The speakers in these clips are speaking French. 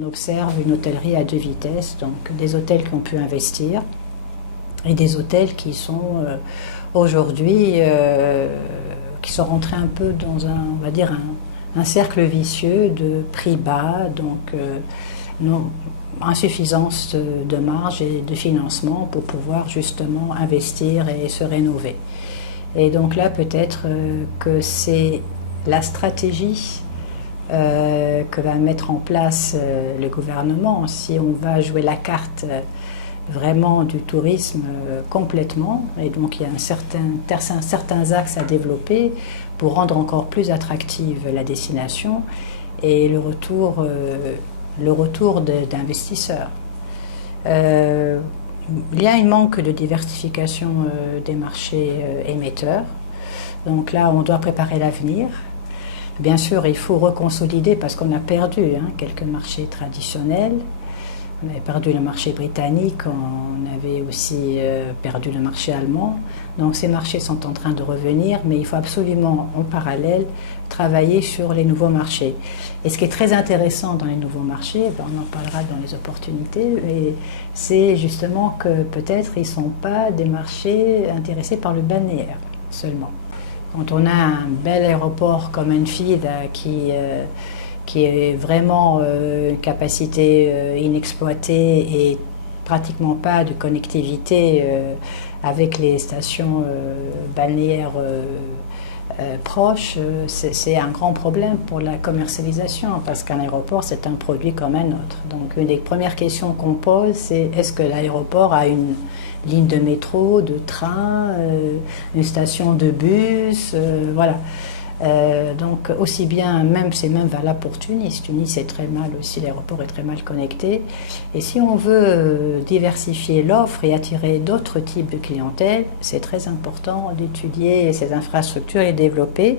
On observe une hôtellerie à deux vitesses, donc des hôtels qui ont pu investir et des hôtels qui sont aujourd'hui, qui sont rentrés un peu dans on va dire un cercle vicieux de prix bas, donc insuffisance de marge et de financement pour pouvoir justement investir et se rénover. Et donc là, peut-être que c'est la stratégie que va mettre en place le gouvernement, si on va jouer la carte vraiment du tourisme complètement, et donc il y a certains axes à développer pour rendre encore plus attractive la destination et le retour d'investisseurs. Il y a un manque de diversification des marchés émetteurs, donc là on doit préparer l'avenir. Bien sûr, il faut reconsolider parce qu'on a perdu quelques marchés traditionnels. On avait perdu le marché britannique, on avait aussi perdu le marché allemand. Donc ces marchés sont en train de revenir, mais il faut absolument en parallèle travailler sur les nouveaux marchés. Et ce qui est très intéressant dans les nouveaux marchés, on en parlera dans les opportunités, c'est justement que peut-être ils ne sont pas des marchés intéressés par le balnéaire seulement. Quand on a un bel aéroport comme Enfield qui est vraiment une capacité inexploitée et pratiquement pas de connectivité avec les stations balnéaires proches, c'est un grand problème pour la commercialisation parce qu'un aéroport c'est un produit comme un autre. Donc une des premières questions qu'on pose c'est est-ce que l'aéroport a une ligne de métro, de train, une station de bus, voilà. Donc aussi bien, c'est même valable pour Tunis. Tunis est très mal aussi, l'aéroport est très mal connecté. Et si on veut diversifier l'offre et attirer d'autres types de clientèle, c'est très important d'étudier ces infrastructures et développer.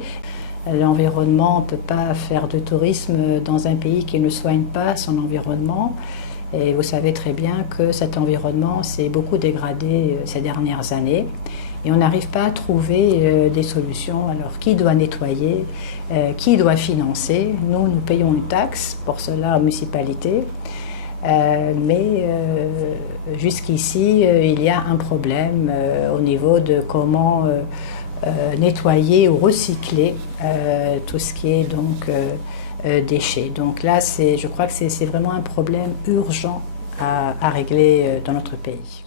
L'environnement, on ne peut pas faire de tourisme dans un pays qui ne soigne pas son environnement. Et vous savez très bien que cet environnement s'est beaucoup dégradé ces dernières années. Et on n'arrive pas à trouver des solutions. Alors, qui doit nettoyer? Qui doit financer? Nous payons une taxe pour cela aux municipalités. Mais jusqu'ici, il y a un problème au niveau de comment nettoyer ou recycler tout ce qui est donc déchets. Donc là, je crois que c'est vraiment un problème urgent à régler dans notre pays.